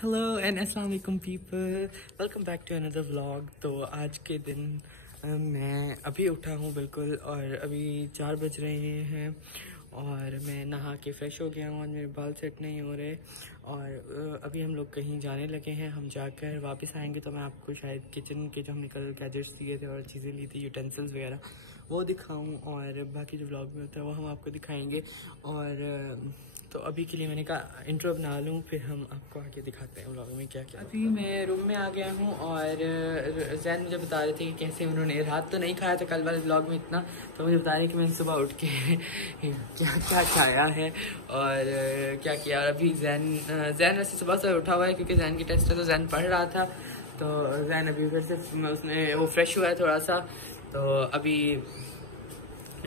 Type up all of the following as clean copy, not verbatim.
Hello and अस्सलाम वालेकुम people, welcome back to another vlog. तो आज के दिन मैं अभी उठा हूँ बिल्कुल, और अभी 4 बज रहे हैं और मैं नहा के फ़्रेश हो गया हूँ और मेरे बाल सेट नहीं हो रहे। और अभी हम लोग कहीं जाने लगे हैं। हम जाकर वापस आएंगे तो मैं आपको शायद किचन के जो हमने कल गैजेट्स दिए थे और चीज़ें ली थी, यूटेंसिल्स वगैरह, वो दिखाऊँ, और बाकी जो व्लॉग में होता है वो हम आपको दिखाएंगे। और तो अभी के लिए मैंने कहा इंट्रो बना लूँ, फिर हम आपको आगे दिखाते हैं व्लॉग में क्या क्या। अभी मैं रूम में आ गया हूँ और जैन मुझे बता रहे थे कि कैसे उन्होंने रात तो नहीं खाया था कल वाले व्लॉग में इतना, तो मुझे बता रहे कि मैंने सुबह उठ के क्या क्या खाया है और क्या किया। और अभी जैन वैसे सुबह से उठा हुआ है क्योंकि जैन की टेस्ट है, तो जैन पढ़ रहा था। तो जैन अभी फिर से उसने वो फ्रेश हुआ है थोड़ा सा, तो अभी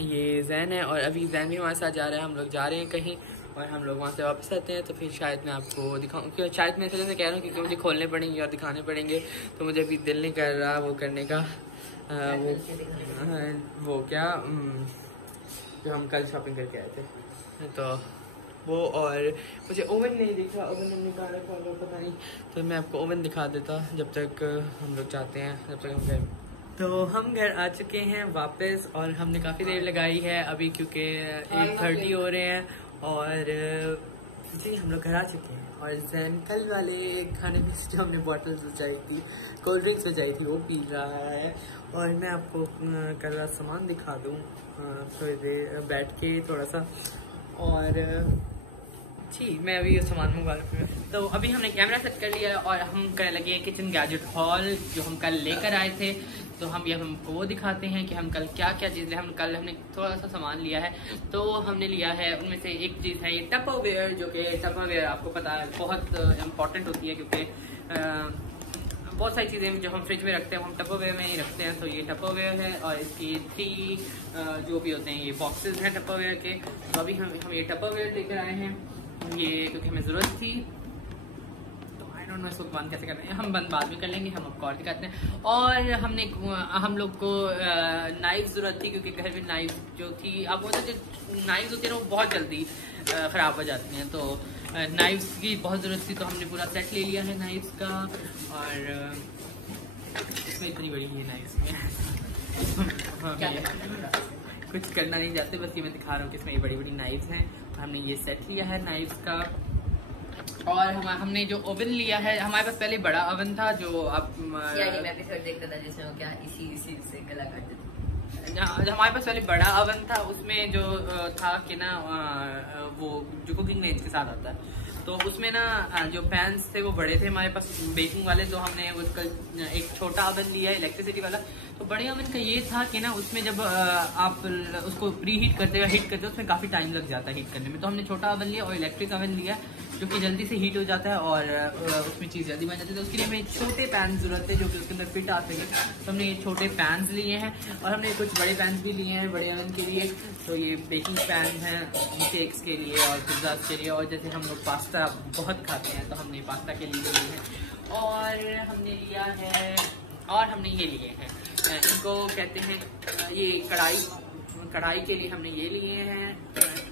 ये जैन है और अभी जैन भी हमारे साथ जा रहा है। हम लोग जा रहे हैं कहीं और हम लोग वहाँ से वापस आते हैं तो फिर शायद मैं आपको दिखाऊँ, क्योंकि शायद मैं इस वजह से कह रहा हूँ क्योंकि मुझे खोलने पड़ेंगे और दिखाने पड़ेंगे, तो मुझे अभी दिल नहीं कर रहा वो करने का। वो क्या जो हम कल शॉपिंग करके आए थे, तो वो। और मुझे ओवन नहीं दिखा, ओवन हमने कहाँ रखा होगा पता नहीं, तो मैं आपको ओवन दिखा देता जब तक हम लोग जाते हैं, जब तक हम घर। तो हम घर आ चुके हैं वापस और हमने काफ़ी देर लगाई है अभी क्योंकि 8:30 हो रहे हैं और जी हम लोग घर आ चुके हैं। और जैन कल वाले खाने में जो हमने बॉटल्स बचाई थी, कोल्ड ड्रिंक्स बचाई थी, वो पी रहा है। और मैं आपको कल वाला सामान दिखा दूँ थोड़ी देर बैठ के थोड़ा सा। और जी मैं अभी सामान मंगवा रहा हूँ। तो अभी हमने कैमरा सेट कर लिया और हम करने लगे किचन गैजेट हॉल जो हम कल लेकर आए थे। तो हम ये हमको वो दिखाते हैं कि हम कल क्या क्या चीज़ ले। हमने थोड़ा सा सामान लिया है, तो हमने लिया है उनमें से एक चीज़ है ये टपरवेयर, जो कि टपरवेयर आपको पता है बहुत इम्पॉर्टेंट होती है क्योंकि बहुत सारी चीज़ें जो हम फ्रिज में रखते हैं वो हम टपरवेयर में ही रखते हैं। तो ये टपरवेयर है और इसकी 3 जो भी होते हैं ये बॉक्सेस हैं टपरवेयर के। तो अभी हम ये टपरवेयर लेकर आए हैं ये क्योंकि हमें ज़रूरत थी। तो आई डोंट नो इसको बंद कैसे करते हैं, हम बंद बाद में कर लेंगे, हम आपको और दिखाते हैं। और हम लोग को नाइफ ज़रूरत थी क्योंकि घर में नाइफ जो थी, अब वो जो नाइफ होती है ना वो बहुत जल्दी ख़राब हो जाती हैं, तो नाइफ्स की बहुत ज़रूरत थी। तो हमने पूरा सेट ले लिया है नाइफ्स का। और इसमें इतनी बड़ी है नाइफ्स में कुछ करना नहीं चाहते, बस ये मैं दिखा रहा हूँ कि इसमें ये बड़ी बड़ी नाइफ्स हैं। हमने ये सेट लिया है नाइफ्स का। और हमने जो ओवन लिया है, हमारे पास पहले बड़ा ओवन था जो आप मैं एपिसोड देखता था जिसमें वो क्या इसी से गला काटते थे। हमारे पास पहले बड़ा ओवन था, उसमें जो था कि ना वो जो कुकिंग रेंज के साथ आता है, तो उसमें ना जो पैन्स थे वो बड़े थे हमारे पास बेकिंग वाले। तो हमने उसका एक छोटा ओवन लिया है इलेक्ट्रिसिटी वाला। तो बड़े ओवन का ये था कि ना उसमें जब आप उसको प्री हीट करते हो हीट करते हो उसमें काफ़ी टाइम लग जाता है हीट करने में। तो हमने छोटा ओवन लिया और इलेक्ट्रिक ओवन लिया जो कि जल्दी से हीट हो जाता है और उसमें चीज़ जल्दी बन जाती है। तो उसके लिए हमें छोटे पैन ज़रूरत है जो कि उसके अंदर फिट आते हैं। तो हमने ये छोटे पैन्स लिए हैं और हमने कुछ बड़े पैन्स भी लिए हैं बड़े ओवन के लिए। तो ये बेकिंग पैन हैं केक्स के लिए और पिज़्ज़ास के लिए, और जैसे हम लोग पास्ता बहुत खाते हैं तो हमने पास्ता के लिए लिए हैं। और हमने लिया है, और हमने ये लिए हैं, इनको कहते हैं ये कढ़ाई के लिए हमने ये लिए हैं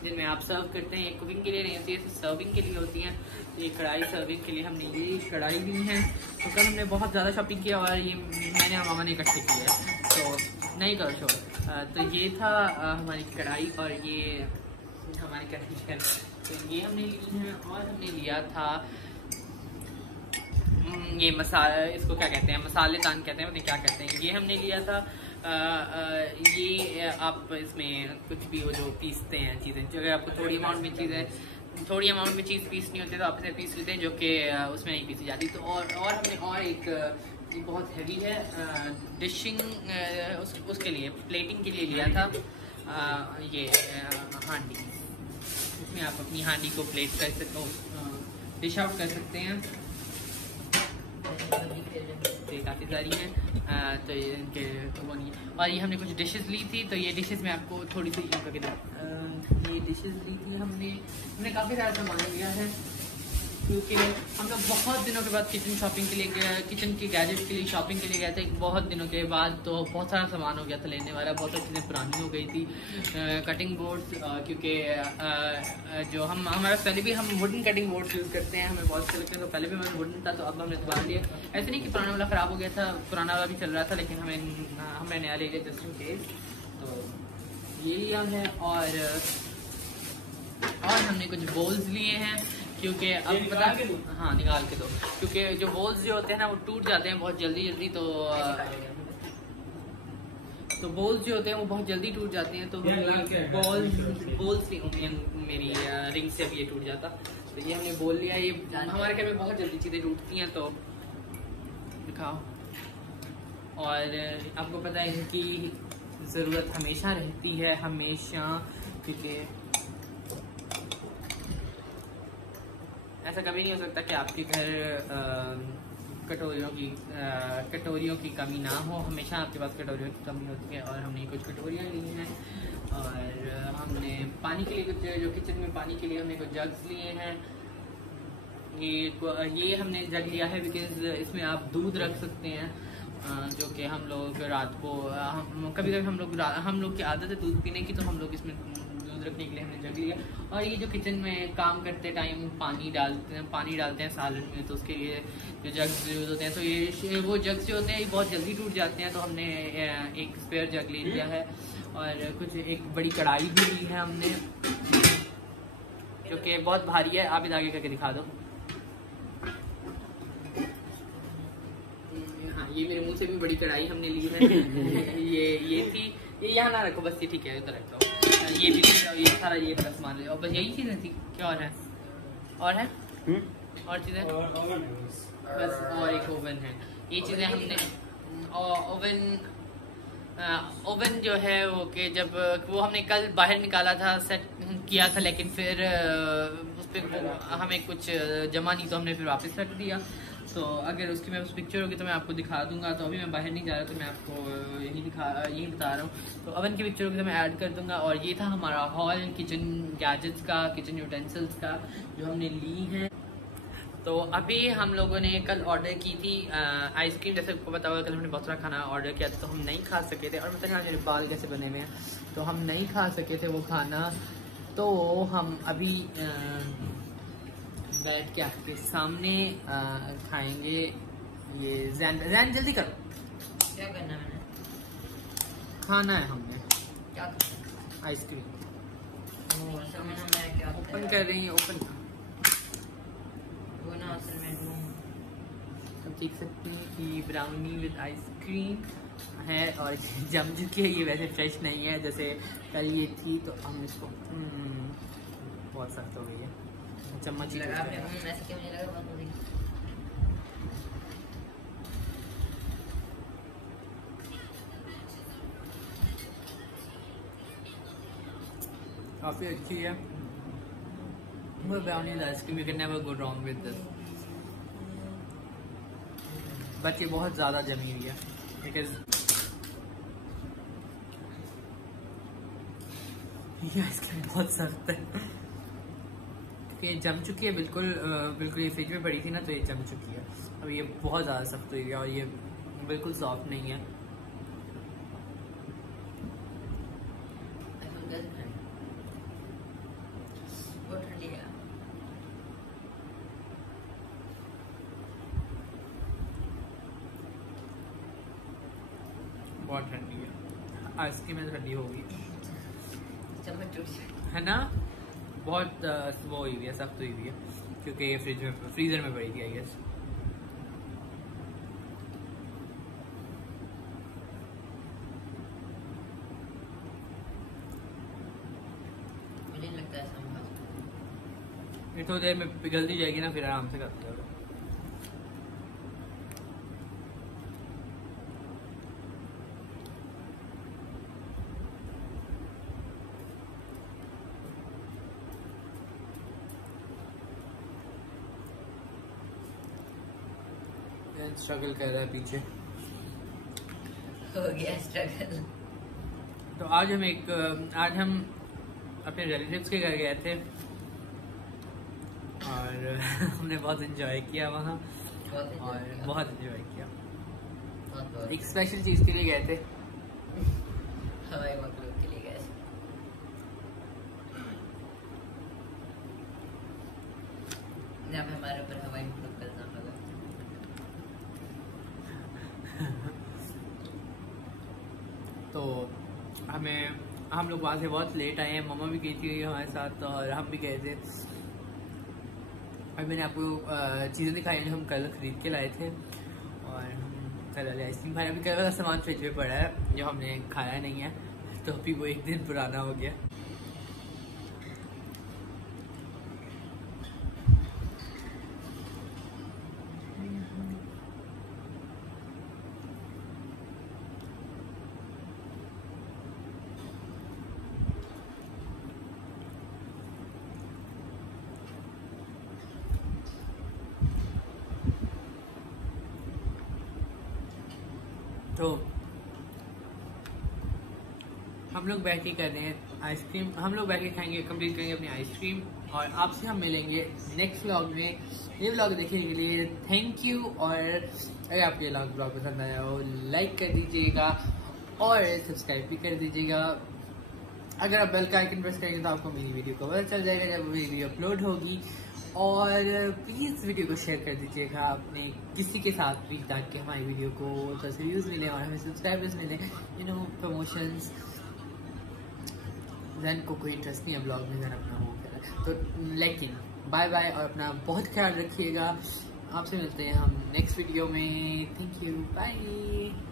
जिनमें आप सर्व करते हैं। ये कुकिंग के लिए नहीं होती है, सर्विंग के लिए होती हैं। ये कढ़ाई सर्विंग के लिए हमने ये कढ़ाई ली है। तो कल हमने बहुत ज़्यादा शॉपिंग किया और ये मैंने और मामा ने इकट्ठे किया है, तो नहीं करो शो। तो ये था हमारी कढ़ाई और ये हमारी कढ़ाई है, तो ये हमने ली है। और हमने लिया था ये मसाला, इसको क्या कहते हैं, मसाले दान कहते हैं, पता नहीं क्या कहते हैं, ये हमने लिया था। ये आप इसमें कुछ भी वो जो पीसते हैं चीज़ें, जो अगर आपको थोड़ी अमाउंट में चीज़ पीसनी होती है तो आप इसे पीस लेते हैं, जो कि उसमें नहीं पीसी जाती। तो और हमने और एक ये बहुत हैवी है डिशिंग उसके लिए प्लेटिंग के लिए लिया था ये हांडी। इसमें आप अपनी हांडी को प्लेट कर सकते हो, डिश आउट कर सकते हैं। काफ़ी सारी हैं तो ये इनके वो नहीं है। और ये हमने कुछ डिशेस ली थी, तो ये डिशेस में आपको थोड़ी सी ये डिशेस ली थी हमने काफ़ी सारा सामान लिया है। क्योंकि हम लोग बहुत दिनों के बाद किचन शॉपिंग के लिए किचन की गैजेट के लिए शॉपिंग के लिए गए थे बहुत दिनों के बाद। तो बहुत सारा सामान हो गया था लेने वाला, बहुत सारी चीज़ें पुरानी हो गई थी। कटिंग बोर्ड्स, क्योंकि जो हम हमारा पहले भी हम वुडन कटिंग बोर्ड्स यूज़ करते हैं, हमें बहुत अच्छे लगते हैं। तो पहले भी हमें वुडन था, तो अब हमने दोबारा लिया। ऐसे नहीं कि पुराना वाला ख़राब हो गया था, पुराना वाला भी चल रहा था, लेकिन हमें नया ले लिया जस्ट इन केस। तो ये लिया है। और हमने कुछ बोल्स लिए हैं, क्योंकि अब पता, हाँ निकाल के दो, क्योंकि जो बोल्स जो होते हैं ना वो टूट जाते हैं बहुत जल्दी। तो बोल्स जो होते हैं वो बहुत जल्दी टूट जाते हैं। तो बोल्स मेरी रिंग से अब ये टूट जाता। तो ये हमने बोल लिया। ये हमारे घर में बहुत जल्दी चीज़ें टूटती हैं, तो दिखाओ। और आपको पता है इनकी ज़रूरत हमेशा रहती है, हमेशा, क्योंकि ऐसा कभी नहीं हो सकता कि आपके घर कटोरियों की कमी ना हो। हमेशा आपके पास कटोरियों की कमी होती है। और हमने कुछ कटोरियाँ ली हैं, और हमने पानी के लिए कुछ, जो किचन में पानी के लिए हमने कुछ जग्स लिए हैं। ये हमने जग लिया है बिकॉज इसमें आप दूध रख सकते हैं, जो कि हम लोग रात को कभी हम लोग की आदत है दूध पीने की, तो हम लोग इसमें दूध रखने के लिए हमने जग लिया। और ये जो किचन में काम करते टाइम पानी डालते हैं सालन में, तो उसके लिए जो जग्स यूज होते हैं, तो ये वो जग्स जो होते हैं ये बहुत जल्दी टूट जाते हैं। तो हमने एक स्पेयर जग ले लिया है। और कुछ एक बड़ी कढ़ाई भी ली है हमने, जो कि बहुत भारी है। आप इधर आगे करके दिखा दो। हाँ, ये मेरे मुंह से भी बड़ी कढ़ाई हमने ली है। ये थी, ये यहाँ ना रखो बस, ये ठीक है, उधर रखो। ये भी ये सारा ये प्लस मान लो, और बस यही चीज़ें थी। क्या और है? और चीज़ें बस, और एक ओवन है। ये चीज़ें हमने ओवन जो है वो कि जब वो हमने कल बाहर निकाला था, सेट किया था, लेकिन फिर उस पर हमें कुछ जमा नहीं, तो हमने फिर वापस रख दिया। तो अगर उसकी मैं उस पिक्चर होगी तो मैं आपको दिखा दूंगा। तो अभी मैं बाहर नहीं जा रहा, तो मैं आपको यही बता रहा हूँ। तो ओवन की पिक्चर होगी तो मैं ऐड कर दूंगा। और ये था हमारा हॉल किचन गैजेट्स का, किचन यूटेंसिल्स का, जो हमने ली हैं। तो अभी हम लोगों ने कल ऑर्डर की थी आइसक्रीम। जैसे आपको पता होगा कल हमने बहुत सारा खाना ऑर्डर किया था, तो हम नहीं खा सके थे। और मतलब मेरे बाल कैसे बने हुए हैं, तो हम नहीं खा सके थे वो खाना। तो हम अभी बैठ के आपके सामने खाएंगे। ये जैन जल्दी करो, क्या करना है? खाना है हमने क्या आइसक्रीम। मैं क्या ओपन कर रही है, ओपन। वो ना असल में आप देख सकते हैं कि ब्राउनी विद आइसक्रीम है, और जम चुकी है। ये वैसे फ्रेश नहीं है, जैसे कल ये थी, तो हम इसको बहुत सख्त हो गई है। चम्मच लगा ऐसे क्यों नहीं लगा? बहुत बुरी। काफ़ी अच्छी है वो brownie ice cream. You can never go wrong with this. But ये बहुत ज़्यादा जमी हुई है, बिकॉज ये आइसक्रीम बहुत सख्त है। ये जम चुकी है बिल्कुल। ये फ्रिज में पड़ी थी ना, तो ये जम चुकी है। अब ये बहुत ज़्यादा सख्त हुई है, और ये बिल्कुल सॉफ्ट नहीं है। बहुत ठंडी है आइसक्रीम, में ठंडी होगी है ना। बहुत वो हुई हुई है, सख्त हुई हुई है, क्योंकि ये फ्रीज़र में पड़ी थी आई गेस। मुझे नहीं लगता ऐसा होगा। ये थोड़ी देर में पिघल दी जाएगी ना, फिर आराम से खाते जाओगे। स्ट्रगल कर रहा है पीछे, हो गया स्ट्रगल। तो आज हम अपने रिलेटिव्स के घर गए थे, और हमने बहुत एंजॉय किया वहाँ, और बहुत एंजॉय किया। एक स्पेशल चीज़ के लिए गए थे, हवाई मखलूक के लिए गए। यहाँ पे हमारे ऊपर हवाई मखलूक का इल्जाम लगा। तो हम लोग वहाँ से बहुत लेट आए हैं। मम्मा भी गई थी हमारे साथ और हम भी गए थे। और मैंने आपको चीज़ें दिखाई जो हम कल ख़रीद के लाए थे, और हम कल वाले आइसक्रीम खाए। अभी कल वाला सामान फ्रिज में पड़ा है जो हमने खाया नहीं है, तो अभी वो एक दिन पुराना हो गया। तो हम लोग बैठ के कर रहे हैं आइसक्रीम, हम लोग बैठ के खाएंगे, कंप्लीट करेंगे अपनी आइसक्रीम, और आपसे हम मिलेंगे नेक्स्ट व्लॉग में। ये व्लॉग देखने के लिए थैंक यू, और अगर आपको ये व्लॉग पसंद आया हो लाइक कर दीजिएगा और सब्सक्राइब भी कर दीजिएगा। अगर आप बेल का आइकन प्रेस करेंगे तो आपको मेरी वीडियो का पता चल जाएगा जब वीडियो अपलोड होगी। और प्लीज़ वीडियो को शेयर कर दीजिएगा अपने किसी के साथ भी, ताकि हमारी वीडियो को थोड़ा सा व्यूज़ मिले और हमें सब्सक्राइबर्स मिले, प्रमोशंस। जैन को कोई इंटरेस्ट नहीं है ब्लॉग में, जैन अपना वो कर रहा है। तो लेकिन बाय बाय, और अपना बहुत ख्याल रखिएगा। आपसे मिलते हैं हम नेक्स्ट वीडियो में। Thank you, bye.